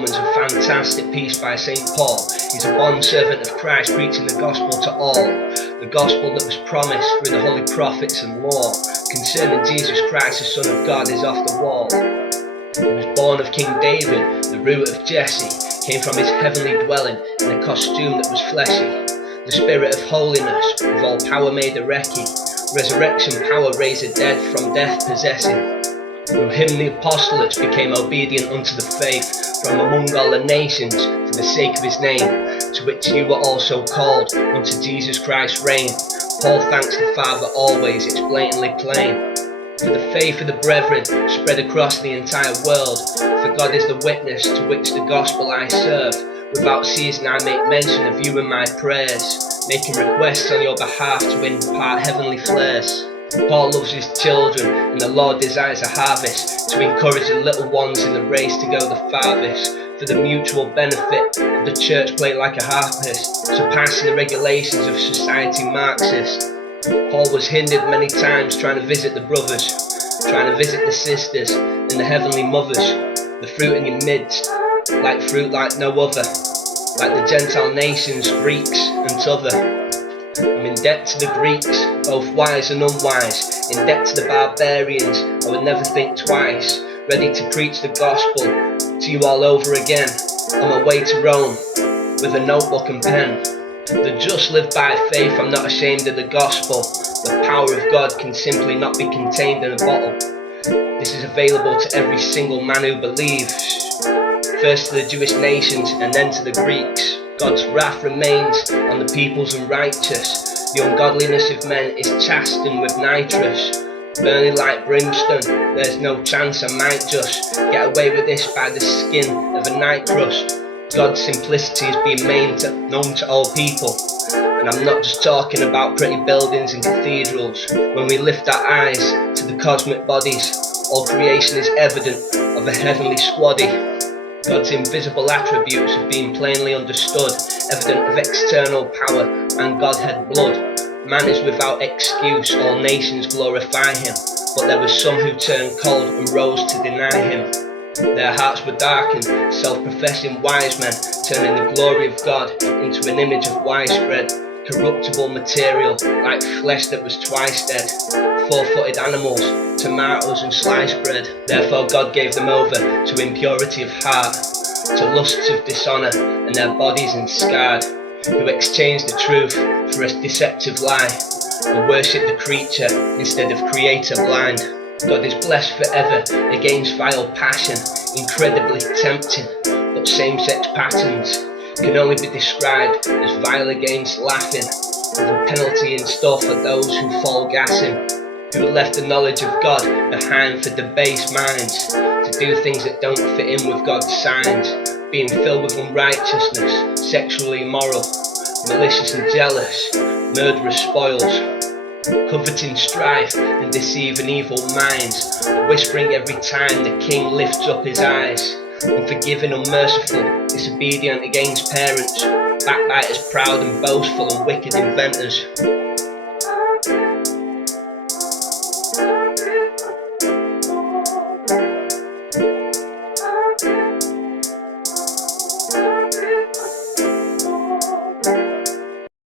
Romans, a fantastic piece by St. Paul. He's a bondservant of Christ, preaching the gospel to all. The gospel that was promised through the holy prophets and law concerning Jesus Christ, the Son of God, is off the wall. He was born of King David, the root of Jesse, came from his heavenly dwelling in a costume that was fleshy. The spirit of holiness, with all power made a recce, resurrection power raised the dead from death possessing. Through him the apostolates became obedient unto the faith, from among all the nations, for the sake of his name, to which you were also called, unto Jesus Christ's reign. Paul thanks the Father always, it's blatantly plain. For the faith of the brethren spread across the entire world, for God is the witness to which the gospel I serve. Without ceasing I make mention of you in my prayers, making requests on your behalf to impart heavenly flares. Paul loves his children, and the Lord desires a harvest, to encourage the little ones in the race to go the farthest, for the mutual benefit of the church played like a harpist, surpassing the regulations of society Marxist. Paul was hindered many times trying to visit the brothers, trying to visit the sisters and the heavenly mothers, the fruit in your midst, like fruit like no other, like the Gentile nations, Greeks and t'other. I'm in debt to the Greeks, both wise and unwise, in debt to the barbarians, I would never think twice, ready to preach the gospel to you all over again, on my way to Rome, with a notebook and pen. The just live by faith, I'm not ashamed of the gospel, the power of God can simply not be contained in a bottle. This is available to every single man who believes, first to the Jewish nations and then to the Greeks. God's wrath remains on the peoples unrighteous. The ungodliness of men is chastened with nitrous. Burning like brimstone, there's no chance I might just get away with this by the skin of a night crust. God's simplicity is being made known to all people. And I'm not just talking about pretty buildings and cathedrals. When we lift our eyes to the cosmic bodies, all creation is evident of a heavenly squaddy. God's invisible attributes have been plainly understood, evident of external power and Godhead blood. Man is without excuse, all nations glorify him, but there were some who turned cold and rose to deny him. Their hearts were darkened, self-professing wise men, turning the glory of God into an image of widespread, corruptible material, like flesh that was twice dead, four-footed animals, tomatoes and sliced bread. Therefore God gave them over to impurity of heart, to lusts of dishonour, and their bodies enscarred, who exchanged the truth for a deceptive lie, and worshipped the creature instead of Creator blind. God is blessed forever against vile passion, incredibly tempting, but same-sex patterns can only be described as vile against laughing, with a penalty in store for those who fall gassing, who left the knowledge of God behind for debased minds, to do things that don't fit in with God's signs, being filled with unrighteousness, sexually immoral, malicious and jealous, murderous spoils, coveting strife and deceiving evil minds, whispering every time the king lifts up his eyes, unforgiving, unmerciful, disobedient against parents, backbiters, proud and boastful and wicked inventors.